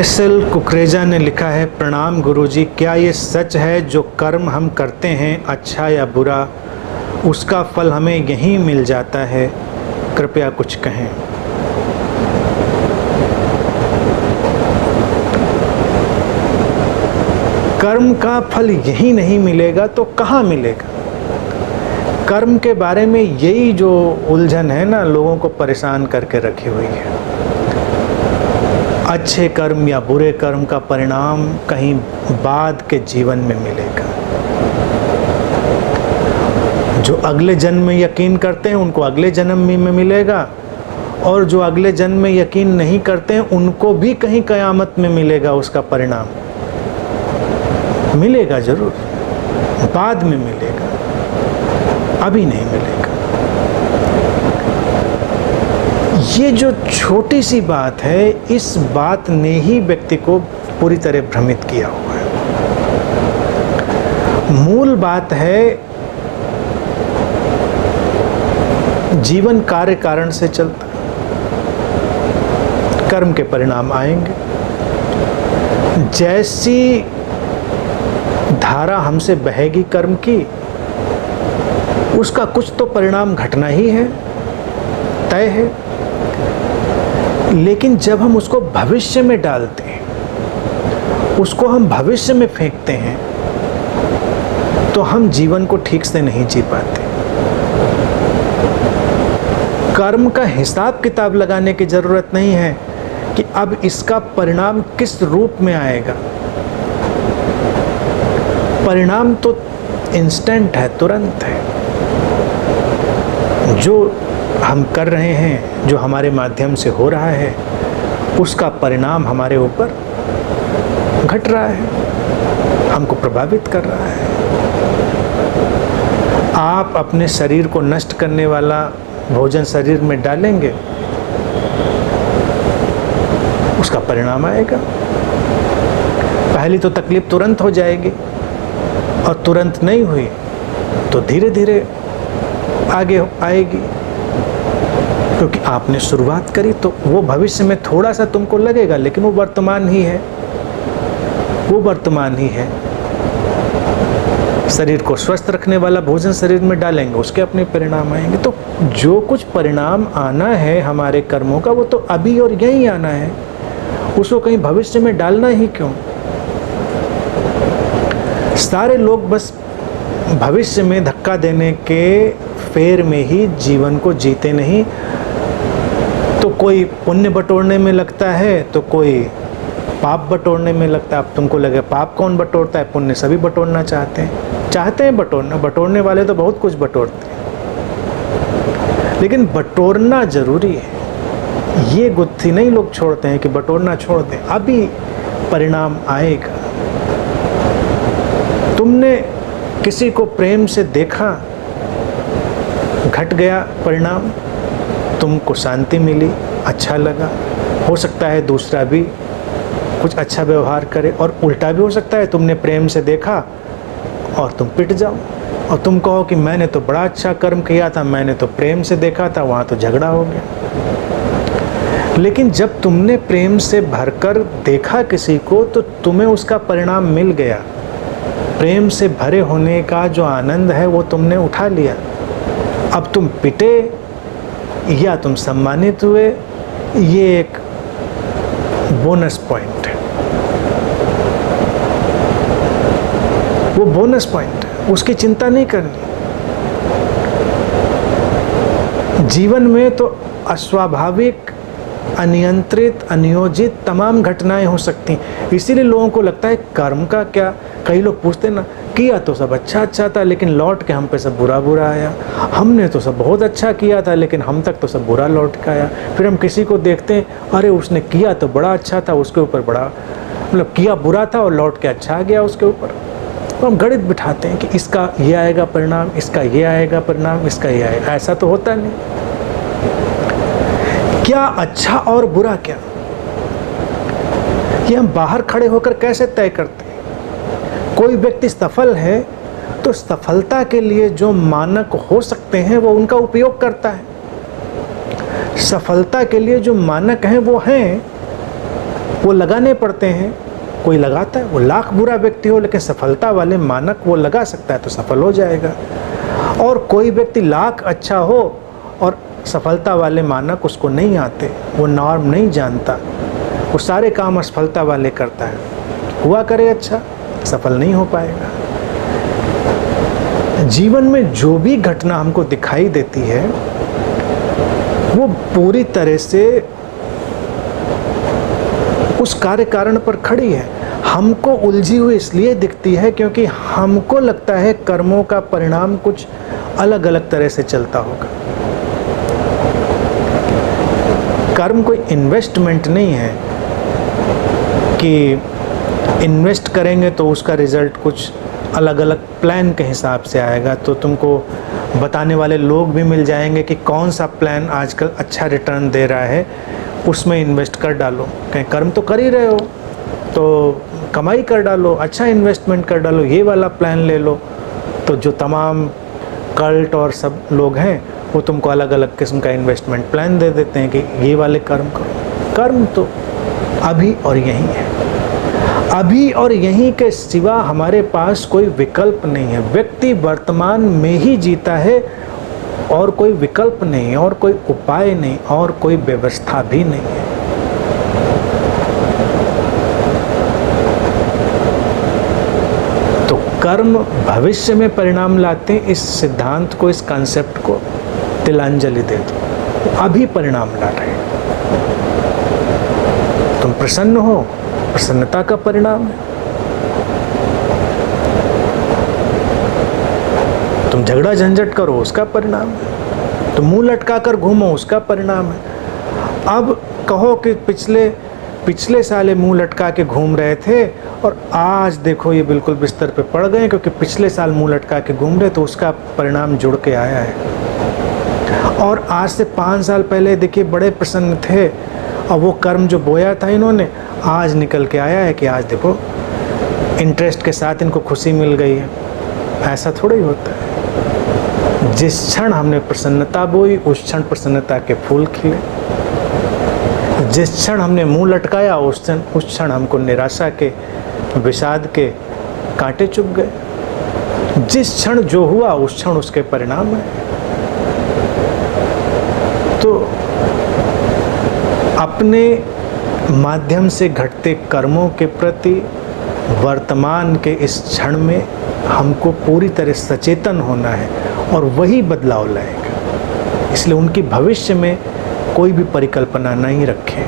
SL. Kukreja ने लिखा है, प्रणाम गुरुजी, क्या ये सच है जो कर्म हम करते हैं अच्छा या बुरा उसका फल हमें यहीं मिल जाता है? कृपया कुछ कहें। कर्म का फल यहीं नहीं मिलेगा तो कहाँ मिलेगा? कर्म के बारे में यही जो उलझन है ना, लोगों को परेशान करके रखी हुई है। अच्छे कर्म या बुरे कर्म का परिणाम कहीं बाद के जीवन में मिलेगा। जो अगले जन्म में यकीन करते हैं उनको अगले जन्म में मिलेगा, और जो अगले जन्म में यकीन नहीं करते हैं उनको भी कहीं कयामत में मिलेगा। उसका परिणाम मिलेगा जरूर, बाद में मिलेगा, अभी नहीं मिलेगा। ये जो छोटी सी बात है, इस बात ने ही व्यक्ति को पूरी तरह भ्रमित किया हुआ है। मूल बात है, जीवन कार्य कारण से चलता है, कर्म के परिणाम आएंगे। जैसी धारा हमसे बहेगी कर्म की, उसका कुछ तो परिणाम घटना ही है, तय है। लेकिन जब हम उसको भविष्य में डालते हैं, उसको हम भविष्य में फेंकते हैं, तो हम जीवन को ठीक से नहीं जी पाते। कर्म का हिसाब किताब लगाने की जरूरत नहीं है कि अब इसका परिणाम किस रूप में आएगा। परिणाम तो इंस्टेंट है, तुरंत है। जो हम कर रहे हैं, जो हमारे माध्यम से हो रहा है, उसका परिणाम हमारे ऊपर घट रहा है, हमको प्रभावित कर रहा है। आप अपने शरीर को नष्ट करने वाला भोजन शरीर में डालेंगे, उसका परिणाम आएगा। पहली तो तकलीफ तुरंत हो जाएगी, और तुरंत नहीं हुई तो धीरे धीरे आगे आएगी, क्योंकि आपने शुरुआत करी। तो वो भविष्य में थोड़ा सा तुमको लगेगा, लेकिन वो वर्तमान ही है, वो वर्तमान ही है। शरीर को स्वस्थ रखने वाला भोजन शरीर में डालेंगे, उसके अपने परिणाम आएंगे। तो जो कुछ परिणाम आना है हमारे कर्मों का, वो तो अभी और यहीं आना है, उसको कहीं भविष्य में डालना ही क्यों? सारे लोग बस भविष्य में धक्का देने के फेर में ही जीवन को जीते नहीं। तो कोई पुण्य बटोरने में लगता है, तो कोई पाप बटोरने में लगता है। अब तुमको लगे पाप कौन बटोरता है, पुण्य सभी बटोरना चाहते हैं बटोरना। बटोरने वाले तो बहुत कुछ बटोरते हैं, लेकिन बटोरना जरूरी है। ये गुत्थी नहीं लोग छोड़ते हैं कि बटोरना छोड़ दें, अभी परिणाम आएगा। तुमने किसी को प्रेम से देखा, घट गया परिणाम, तुमको शांति मिली, अच्छा लगा। हो सकता है दूसरा भी कुछ अच्छा व्यवहार करे, और उल्टा भी हो सकता है, तुमने प्रेम से देखा और तुम पिट जाओ, और तुम कहो कि मैंने तो बड़ा अच्छा कर्म किया था, मैंने तो प्रेम से देखा था, वहाँ तो झगड़ा हो गया। लेकिन जब तुमने प्रेम से भरकर देखा किसी को, तो तुम्हें उसका परिणाम मिल गया। प्रेम से भरे होने का जो आनंद है वो तुमने उठा लिया। अब तुम पिटे या तुम सम्मानित हुए, ये एक बोनस पॉइंट है, वो बोनस पॉइंट है, उसकी चिंता नहीं करनी। जीवन में तो अस्वाभाविक, अनियंत्रित, अनियोजित तमाम घटनाएं हो सकती हैं। इसीलिए लोगों को लगता है कर्म का क्या। कई लोग पूछते ना, किया तो सब अच्छा था, लेकिन लौट के हम पे सब बुरा आया। हमने तो सब बहुत अच्छा किया था, लेकिन हम तक तो सब बुरा लौट के आया। फिर हम किसी को देखते हैं, अरे उसने किया तो बड़ा अच्छा था, उसके ऊपर बड़ा, मतलब किया बुरा था और लौट के अच्छा आ गया उसके ऊपर। तो हम गणित बिठाते हैं कि इसका ये आएगा परिणाम, इसका ये आएगा परिणाम, इसका ये आएगा। ऐसा तो होता नहीं। क्या अच्छा और बुरा क्या, ये हम बाहर खड़े होकर कैसे तय करते हैं? कोई व्यक्ति सफल है तो सफलता के लिए जो मानक हो सकते हैं वो उनका उपयोग करता है। सफलता के लिए जो मानक हैं वो हैं वो लगाने पड़ते हैं। कोई लगाता है, वो लाख बुरा व्यक्ति हो लेकिन सफलता वाले मानक वो लगा सकता है तो सफल हो जाएगा। और कोई व्यक्ति लाख अच्छा हो और सफलता वाले मानक उसको नहीं आते, वो नॉर्म नहीं जानता, वो सारे काम असफलता वाले करता है, हुआ करे अच्छा, सफल नहीं हो पाएगा। जीवन में जो भी घटना हमको दिखाई देती है वो पूरी तरह से उस कार्य कारण पर खड़ी है। हमको उलझी हुई इसलिए दिखती है क्योंकि हमको लगता है कर्मों का परिणाम कुछ अलग अलग तरह से चलता होगा। कर्म कोई इन्वेस्टमेंट नहीं है कि इन्वेस्ट करेंगे तो उसका रिजल्ट कुछ अलग अलग प्लान के हिसाब से आएगा। तो तुमको बताने वाले लोग भी मिल जाएंगे कि कौन सा प्लान आजकल अच्छा रिटर्न दे रहा है, उसमें इन्वेस्ट कर डालो। कहीं कर्म तो कर ही रहे हो तो कमाई कर डालो, अच्छा इन्वेस्टमेंट कर डालो, ये वाला प्लान ले लो। तो जो तमाम कल्ट और सब लोग हैं वो तुमको अलग अलग किस्म का इन्वेस्टमेंट प्लान दे देते हैं कि ये वाले कर्म करो। कर्म तो अभी और यहीं है, अभी और यहीं के सिवा हमारे पास कोई विकल्प नहीं है। व्यक्ति वर्तमान में ही जीता है और कोई विकल्प नहीं, और कोई उपाय नहीं, और कोई व्यवस्था भी नहीं है। तो कर्म भविष्य में परिणाम लाते हैं, इस सिद्धांत को, इस कॉन्सेप्ट को तिलांजलि दे दो। अभी परिणाम ला रहे हैं। तुम प्रसन्न हो, प्रसन्नता का परिणाम है। तुम झगड़ा झंझट करो, उसका परिणाम है। तुम मुंह लटका कर घूमो, उसका परिणाम है। अब कहो कि पिछले साल मुंह लटका के घूम रहे थे और आज देखो ये बिल्कुल बिस्तर पे पड़ गए क्योंकि पिछले साल मुंह लटका के घूम रहे, तो उसका परिणाम जुड़ के आया है। और आज से 5 साल पहले देखिए बड़े प्रसन्न थे और वो कर्म जो बोया था इन्होंने आज निकल के आया है कि आज देखो इंटरेस्ट के साथ इनको खुशी मिल गई है। ऐसा थोड़ा ही होता है। जिस क्षण हमने प्रसन्नता बोई उस क्षण प्रसन्नता के फूल खिले। जिस क्षण हमने मुंह लटकाया उस क्षण हमको निराशा के, विषाद के कांटे चुभ गए। जिस क्षण जो हुआ उस क्षण उसके परिणाम है। तो अपने माध्यम से घटते कर्मों के प्रति वर्तमान के इस क्षण में हमको पूरी तरह सचेतन होना है और वही बदलाव लाएगा। इसलिए उनकी भविष्य में कोई भी परिकल्पना नहीं रखें।